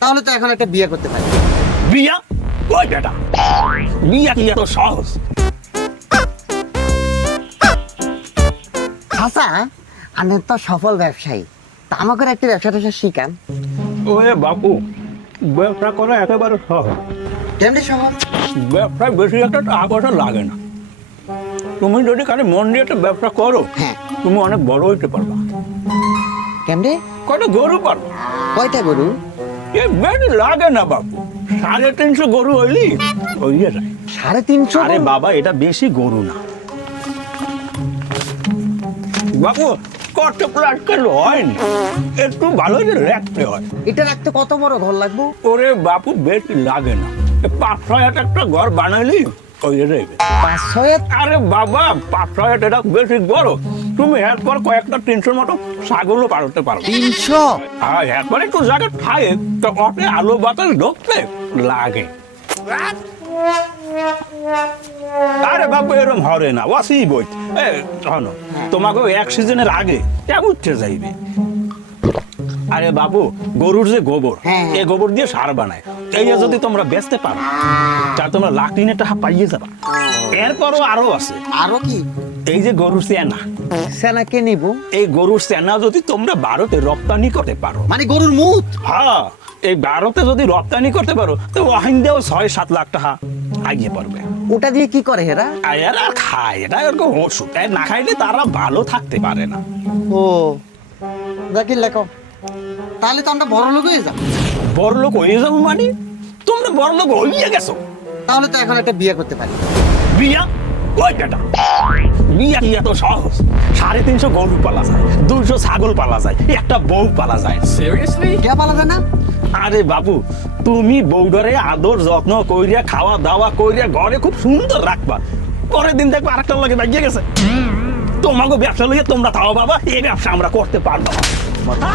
তাহলে তো এখন একটা বিয়ে করতে পারি। বিয়া? ওই বেটা, বিয়া কি এত সহজ? চাচা, আমি তো সফল ব্যবসায়ী, তা আমাকে একটা ব্যবসা ট্যাবসা শিখান। ওরে বাপু, ব্যবসা করা একেবারে সহজ। কেমনি সহজ? ব্যবসায় বেশি একটা টাকা পয়সা লাগে না। তুমি যদি খালি মন দিয়ে একটা ব্যবসা করো, হ্যাঁ। তুমি অনেক বড় হইতে পারবা। কেমনি? কয়টা গরু পারবা? কয়টা গরু? এ বেশি লাগে না বাপু, 350 গরু হইলি হইয়া যায়। 350? আরে বাবা, এটা বেশি গরু না বাপু, কত প্লাস্টার হয় না, একটু ভালো করে রাখতে হয়। এটা রাখতে কত বড় ঘর লাগবো? ওরে বাপু, বেশি লাগে না, 5-6 একটা ঘর বানাইলি হয়ে যাবে। 5-6? আরে বাবা, 5-6 এটা বেশি বড়। তুমি এরপর কয়েকটা 300 মতো ছাগলও পালতে পারো। 300? আর এরপরে একটু জায়গা খায় তো অটে আলো বাতাস ঢুকতে লাগে। আরে বাবু, এরকম হরে না, ওয়াসি বই। শোনো, তোমাকে এক সিজনের আগে উঠতে যাইবে। আরে বাবু, গরুর যে গোবর, হ্যাঁ। এই গোবর দিয়ে সার বানায়। এই যদি তোমরা বেচতে পারো, তা তোমরা লাখ টিনের টাকা পাইয়ে যাবা। এরপরও আরো আছে। আরো কি? এই যে গরুর সেনা, সেনা কে নিব? এই গরুর সেনা যদি তোমরা ভারতে রপ্তানি করতে পারো, মানে গরুর মুখ? হ্যাঁ, এই ভারতে যদি রপ্তানি করতে পারো, তো ওয়াহিন্দেও 6-7 লাখ টাকা আগিয়ে পারবে। ওটা দিয়ে কি করে এরা? আর এরা খায়, এটা এরকম ওষুধ, তাই না খাইলে তারা ভালো থাকতে পারে না। ও, দেখি লেখো, তাহলে তো আমরা বড় লোক হয়ে যাব। বড় লোক হয়ে যাবো মানে? তোমরা বড় লোক হইয়া গেছো, তাহলে তো এখন একটা বিয়ে করতে পারি। বিয়া? ওই বেটা, বিয়া কি এত সহজ? 350 গরু পালা যায়, 200 ছাগল পালা যায়, একটা বউ পালা যায়। সিরিয়াসলি? কে পালা যায় না? আরে বাবু, তুমি বউডারে আদর যত্ন কইরা, খাওয়া দাওয়া কইরা ঘরে খুব সুন্দর রাখবা। পরের দিন দেখবা আরেকটা লাগে বাগিয়ে গেছে। তোমাকে ব্যবসা লইয়া তোমরা থাও বাবা, এই ব্যবসা আমরা করতে পারবো না।